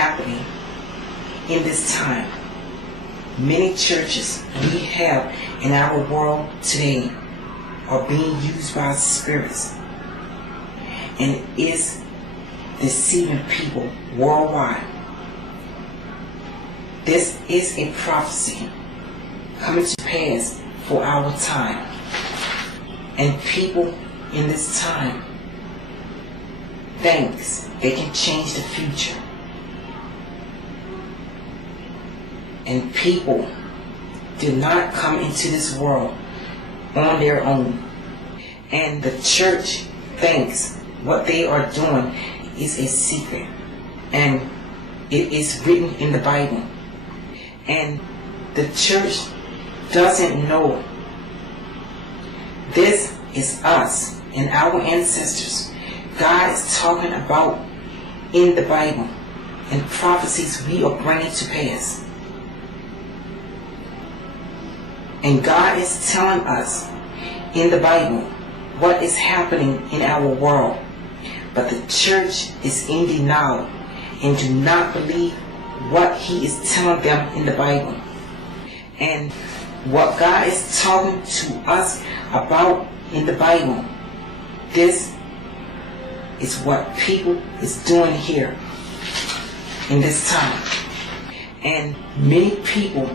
happening in this time. Many churches we have in our world today are being used by spirits and is deceiving people worldwide. This is a prophecy coming to pass for our time, and people in this time thinks they can change the future. And people did not come into this world on their own. And the church thinks what they are doing is a secret. And it is written in the Bible. And the church doesn't know. This is us and our ancestors. God is talking about in the Bible and prophecies we are bringing to pass. And God is telling us in the Bible what is happening in our world. But the church is in denial and do not believe what He is telling them in the Bible. And what God is talking to us about in the Bible, this is what people is doing here in this time. And many people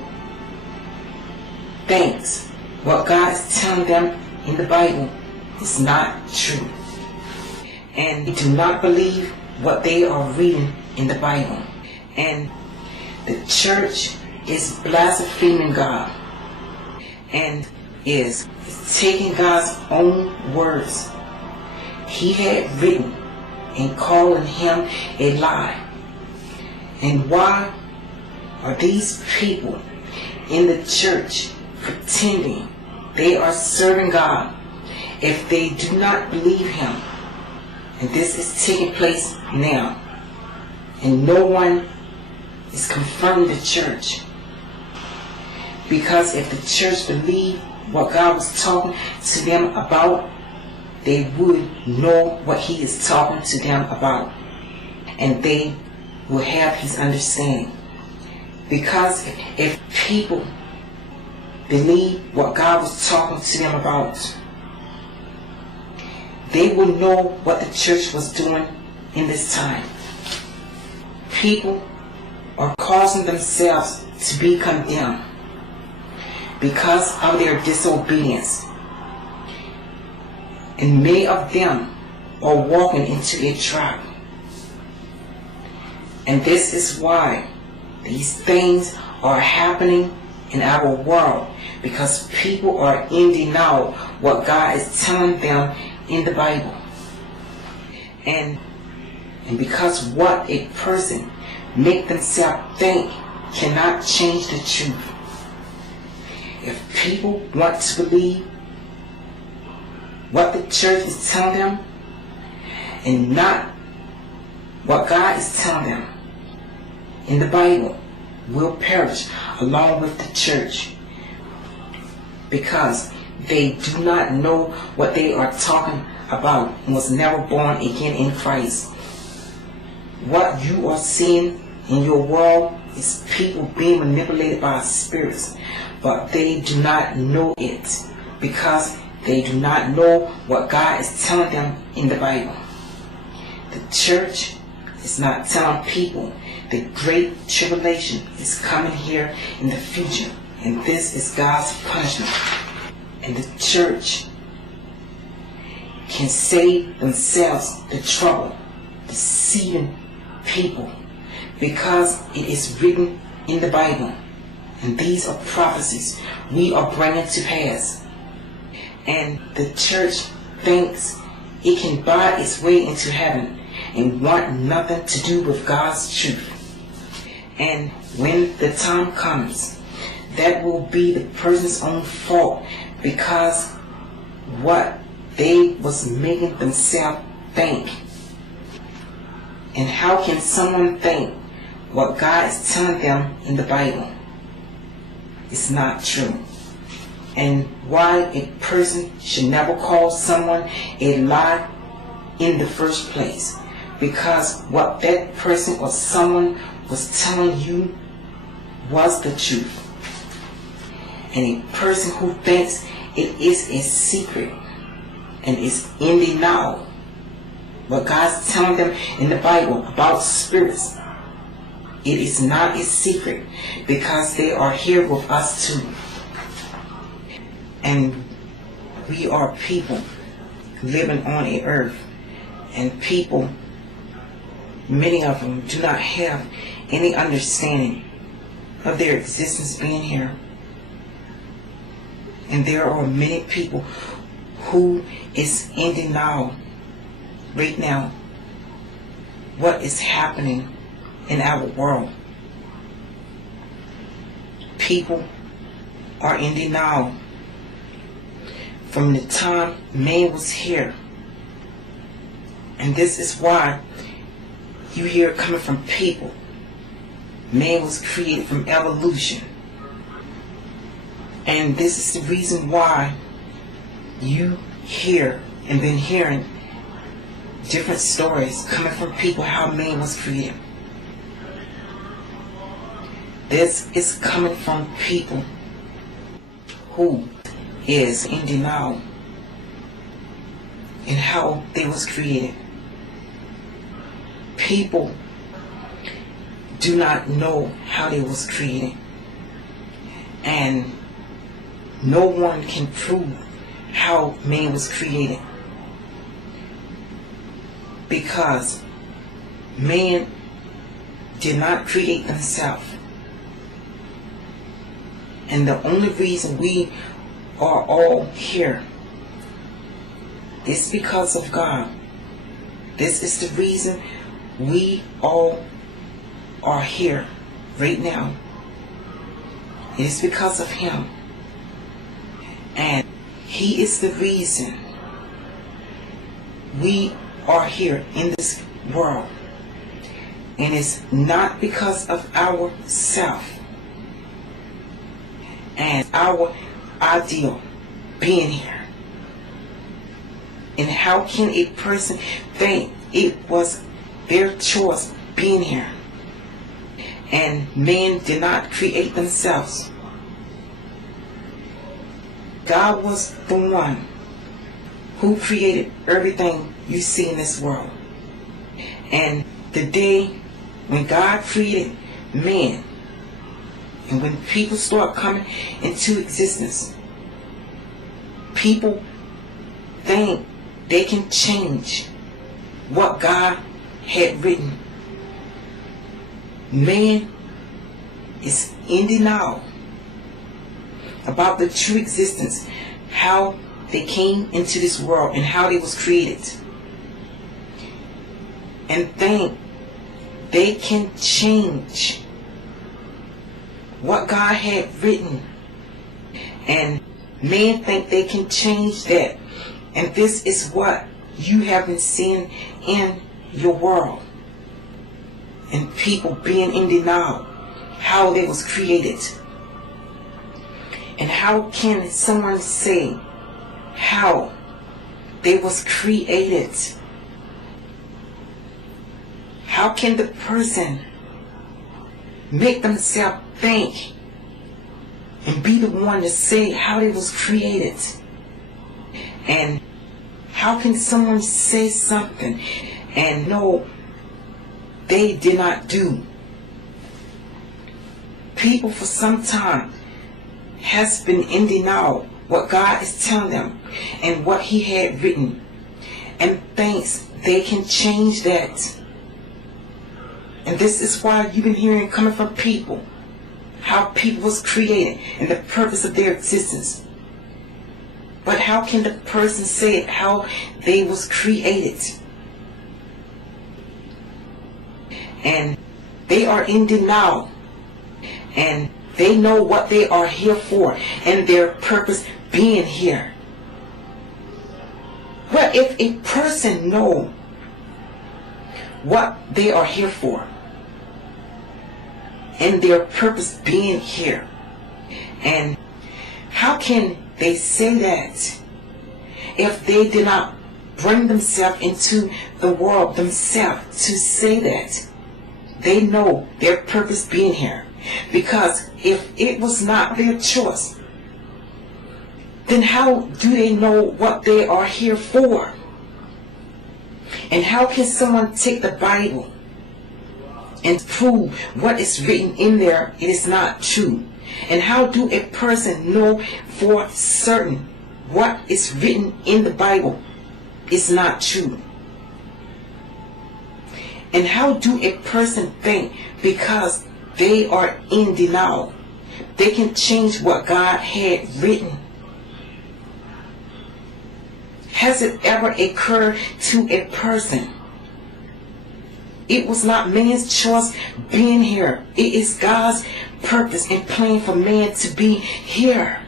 thinks what God is telling them in the Bible is not true. And they do not believe what they are reading in the Bible. And the church is blaspheming God and is taking God's own words He had written and calling Him a lie. And why are these people in the church pretending they are serving God if they do not believe Him? And this is taking place now, and no one is confronting the church. Because if the church believed what God was talking to them about, they would know what He is talking to them about, and they will have His understanding. Because if people believe what God was talking to them about, they will know what the church was doing in this time. People are causing themselves to be condemned because of their disobedience. And many of them are walking into a trap. And this is why these things are happening in our world, because people are in denial what God is telling them in the Bible. And because what a person make themselves think cannot change the truth. If people want to believe what the church is telling them and not what God is telling them in the Bible, will perish along with the church, because they do not know what they are talking about and was never born again in Christ. What you are seeing in your world is people being manipulated by spirits, but they do not know it because they do not know what God is telling them in the Bible. The church is not telling people the great tribulation is coming here in the future, and this is God's punishment. And the church can save themselves the trouble deceiving people, because it is written in the Bible, and these are prophecies we are bringing to pass. And the church thinks it can buy its way into heaven and want nothing to do with God's truth. And when the time comes, that will be the person's own fault, because what they was making themselves think. And how can someone think what God is telling them in the Bible is not true? And why a person should never call someone a lie in the first place, because what that person or someone was telling you was the truth. And a person who thinks it is a secret and is in denial what God's telling them in the Bible about spirits, it is not a secret, because they are here with us too. And we are people living on a earth, and people, many of them, do not have any understanding of their existence being here. And there are many people who is in denial right now what is happening in our world. People are in denial from the time man was here. And this is why you hear it coming from people. Man was created from evolution. And this is the reason why you hear and been hearing different stories coming from people how man was created. This is coming from people who is in denial in how they was created. People do not know how they was created, and no one can prove how man was created, because man did not create themselves. And the only reason we are all here is because of God. This is the reason we all are here right now. It is because of Him. And He is the reason we are here in this world. And it's not because of ourselves and our ideal being here. And how can a person think it was their choice being here? And men did not create themselves. God was the one who created everything you see in this world. And the day when God created man, and when people start coming into existence, people think they can change what God had written. Man is in denial about the true existence, how they came into this world and how they was created, and think they can change what God had written. And men think they can change that. And this is what you have been seeing in your world. And people being in denial how they was created. And how can someone say how they was created? How can the person make themselves think and be the one to say how they was created? And how can someone say something and know they did not do? People for some time has been in denial what God is telling them and what He had written, and thinks they can change that. And this is why you've been hearing coming from people how people was created and the purpose of their existence. But how can the person say it how they was created? And they are in denial, and they know what they are here for and their purpose being here. Well, if a person know what they are here for and their purpose being here, and how can they say that if they did not bring themselves into the world themselves to say that they know their purpose being here. Because if it was not their choice, then how do they know what they are here for? And how can someone take the Bible and prove what is written in there it is not true? And how do a person know for certain what is written in the Bible is not true? And how do a person think because they are in denial they can change what God had written? Has it ever occurred to a person? It was not man's choice being here. It is God's purpose and plan for man to be here.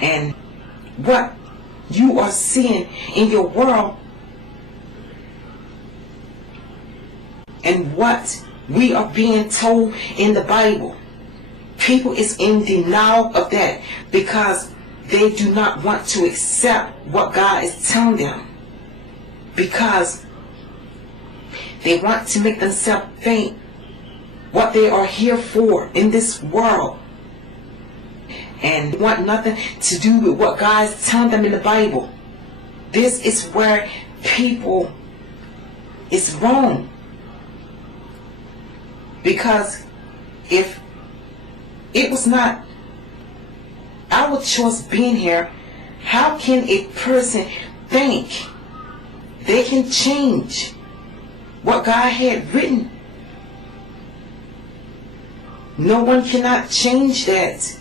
And what you are seeing in your world and what we are being told in the Bible, people is in denial of that because they do not want to accept what God is telling them, because they want to make themselves think what they are here for in this world, and want nothing to do with what God is telling them in the Bible. This is where people is wrong, because if it was not our choice being here, how can a person think they can change what God had written? No one cannot change that.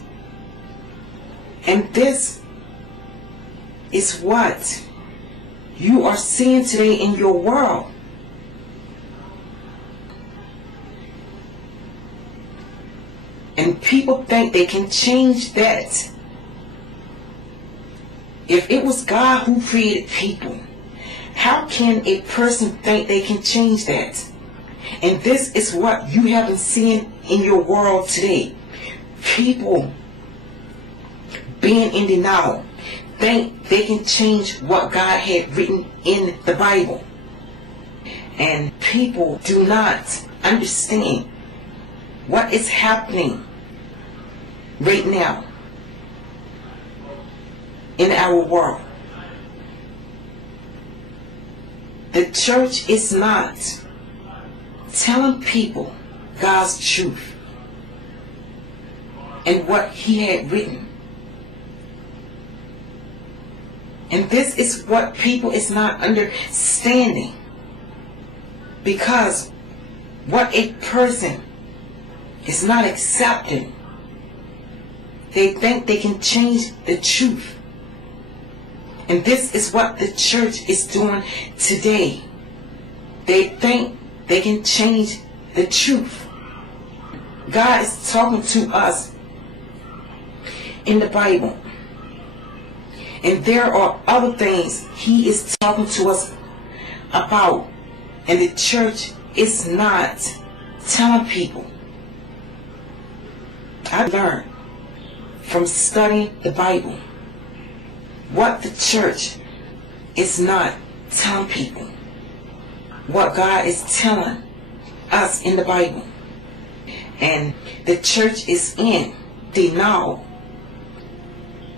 And this is what you are seeing today in your world. And people think they can change that. If it was God who created people, how can a person think they can change that? And this is what you have been seeing in your world today. People being in denial think they can change what God had written in the Bible. And people do not understand what is happening right now in our world. The church is not telling people God's truth and what He had written. And this is what people is not understanding, because what a person is not accepting, they think they can change the truth. And this is what the church is doing today. They think they can change the truth. God is talking to us in the Bible. And there are other things He is talking to us about. And the church is not telling people. I learned from studying the Bible what the church is not telling people, what God is telling us in the Bible. And the church is in denial.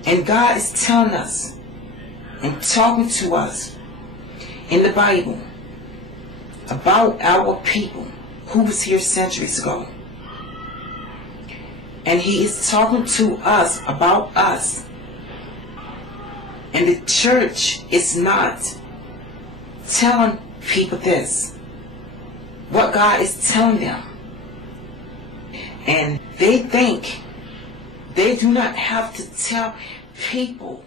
And God is telling us and talking to us in the Bible about our people who was here centuries ago. And He is talking to us about us. And the church is not telling people this, what God is telling them. And they think they do not have to tell people